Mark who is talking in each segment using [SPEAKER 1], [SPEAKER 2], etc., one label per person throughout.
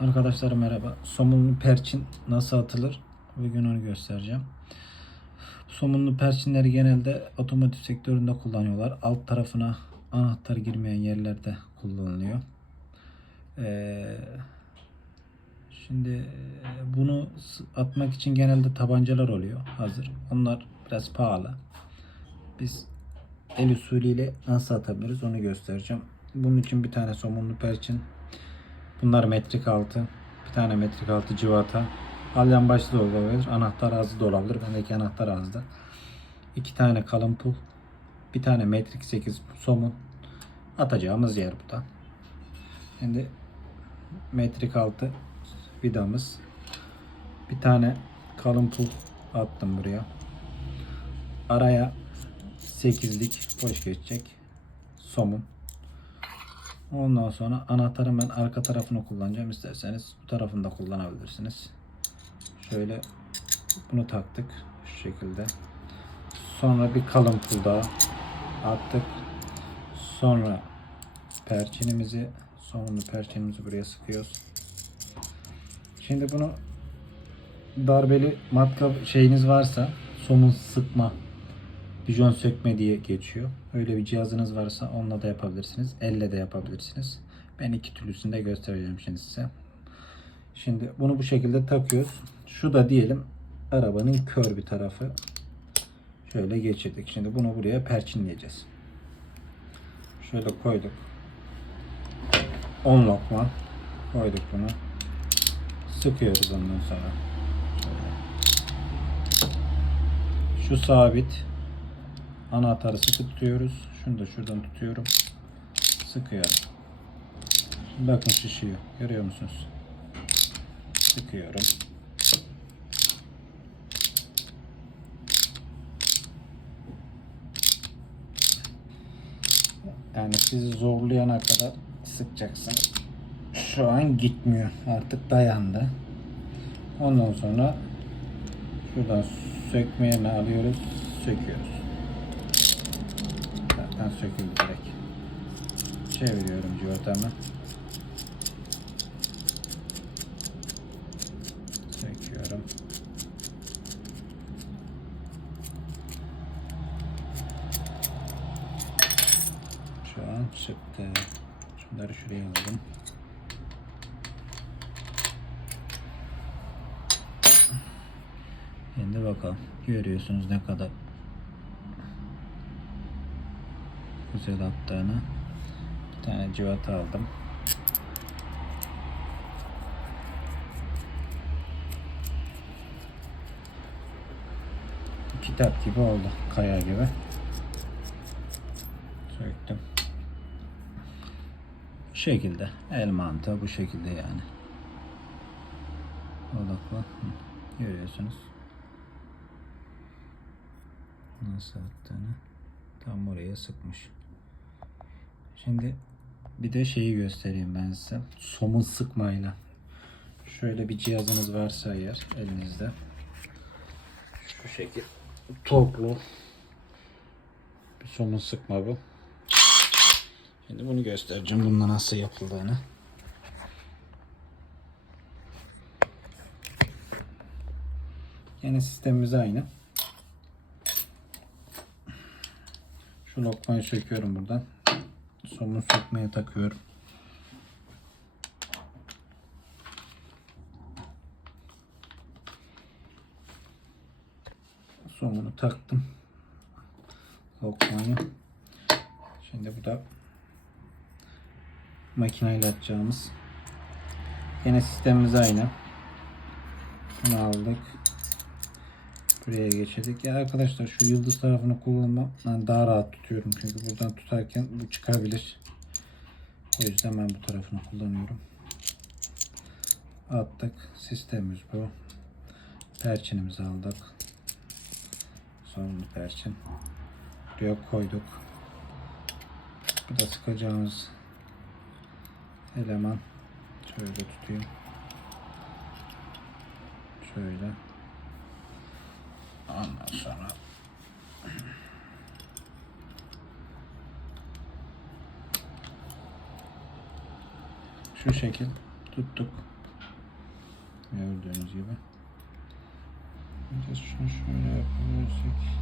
[SPEAKER 1] Arkadaşlar merhaba. Somunlu perçin nasıl atılır? Bugün onu göstereceğim. Somunlu perçinleri genelde otomotiv sektöründe kullanıyorlar. Alt tarafına anahtar girmeyen yerlerde kullanılıyor. Ee, şimdi e, bunu atmak için genelde tabancalar oluyor hazır. Onlar biraz pahalı. Biz el usulüyle nasıl atabiliriz onu göstereceğim. Bunun için bir tane somunlu perçin Bunlar metrik altı. Bir tane metrik altı civata. Alyan başlı da olabilir. Anahtar ağzı da olabilir. Bendeki anahtar ağzı İki tane kalın pul. Bir tane metrik 8 somun. Atacağımız yer bu da. Şimdi metrik altı vidamız. Bir tane kalın pul attım buraya. Araya 8'lik boş geçecek somun. Ondan sonra anahtarın ben arka tarafını kullanacağım. İsterseniz bu tarafını da kullanabilirsiniz. Şöyle bunu taktık şu şekilde. Sonra bir kalın pul daha attık. Sonra perçinimizi sonunu perçinimizi buraya sıkıyoruz. Şimdi bunu darbeli matkap şeyiniz varsa somun sıkma bijon sökme diye geçiyor. Öyle bir cihazınız varsa onunla da yapabilirsiniz. Elle de yapabilirsiniz. Ben iki türlüsünü de göstereceğim şimdi size. Şimdi bunu bu şekilde takıyoruz. Şu da diyelim arabanın kör bir tarafı. Şöyle geçirdik. Şimdi bunu buraya perçinleyeceğiz. Şöyle koyduk. 10 lokma koyduk bunu. Sıkıyoruz ondan sonra. Şu sabit. Anahtarı sıkı tutuyoruz. Şunu da şuradan tutuyorum. Sıkıyorum. Bakın şişiyor. Görüyor musunuz? Sıkıyorum. Yani sizi zorlayana kadar sıkacaksınız. Şu an gitmiyor. Artık dayandı. Ondan sonra şuradan sökmeye ne alıyoruz? Söküyoruz. Zaten söküldü direkt. Çeviriyorum civatamı. Söküyorum. Şu an çıktı. Şunları şuraya alalım. Şimdi bakalım. Görüyorsunuz ne kadar güzel attığını. Bir tane civata aldım. Kitap gibi oldu. Kaya gibi. Söktüm. Bu şekilde. El mantığı bu şekilde yani. Odakla. Hı. Görüyorsunuz. Nasıl attığını. Tam oraya sıkmış. Şimdi bir de şeyi göstereyim ben size. Somun sıkmayla. Şöyle bir cihazınız varsa eğer elinizde. Şu şekil toplu bir somun sıkma bu. Şimdi bunu göstereceğim. Bununla nasıl yapıldığını. Yine sistemimiz aynı. Şu lokmayı söküyorum buradan. Somun sökmeye takıyorum. Somunu taktım. Lokmayı. Şimdi bu da makineyle atacağımız. Yine sistemimiz aynı. Bunu aldık. Buraya geçirdik. Ya arkadaşlar şu yıldız tarafını kullanmam ben daha rahat tutuyorum. Çünkü buradan tutarken bu çıkabilir. O yüzden ben bu tarafını kullanıyorum. Attık. Sistemimiz bu. Perçinimizi aldık. Sonunda perçin. Buraya koyduk. Bu da sıkacağımız eleman. Şöyle tutayım. Şöyle. Ondan sonra şu şekil tuttuk. Gördüğünüz gibi. Biraz şunu şöyle yapabilirsek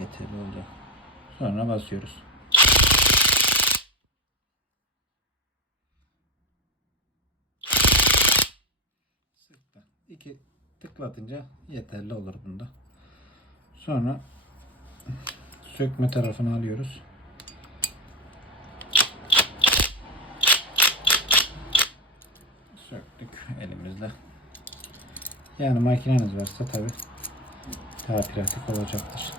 [SPEAKER 1] yeterli olacak. Sonra basıyoruz. Sıktı. İki tıklatınca yeterli olur bunda. Sonra sökme tarafını alıyoruz. Söktük elimizle. Yani makineniz varsa tabi daha pratik olacaktır.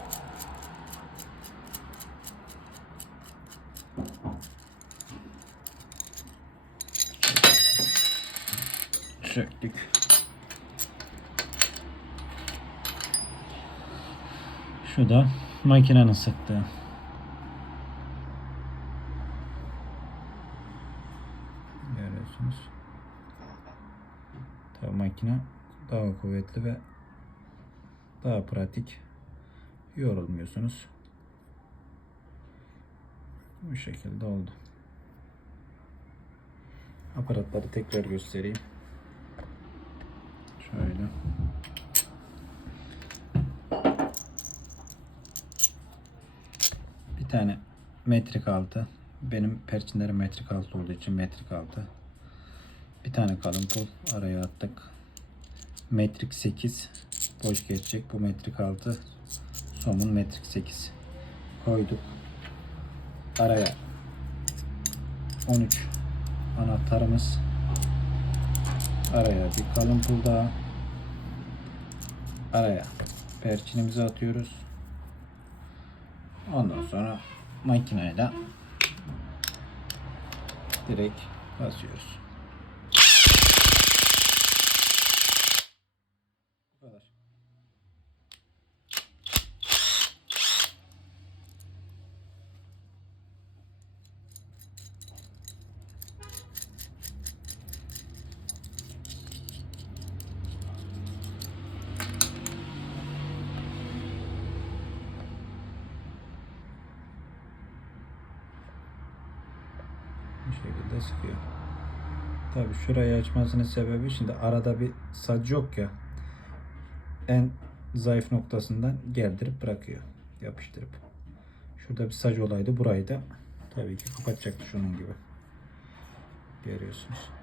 [SPEAKER 1] Söktük. Şu da makinenin sıktığı. Görüyorsunuz. Tabii makine daha kuvvetli ve daha pratik. Yorulmuyorsunuz. Bu şekilde oldu. Aparatları tekrar göstereyim. Şöyle. Bir tane metrik altı. Benim perçinlerim metrik altı olduğu için metrik altı. Bir tane kalın pul araya attık. Metrik 8 boş geçecek. Bu metrik 6 somun metrik 8 koyduk. Araya 13 anahtarımız. Araya bir kalın pul daha. Araya perçinimizi atıyoruz. Ondan sonra makineyle direkt basıyoruz. Şekilde sıkıyor. Tabi şurayı açmasının sebebi şimdi arada bir sac yok ya. En zayıf noktasından gerdirip bırakıyor. Yapıştırıp. Şurada bir sac olaydı. Burayı da tabii ki kapatacaktı şunun gibi. Görüyorsunuz.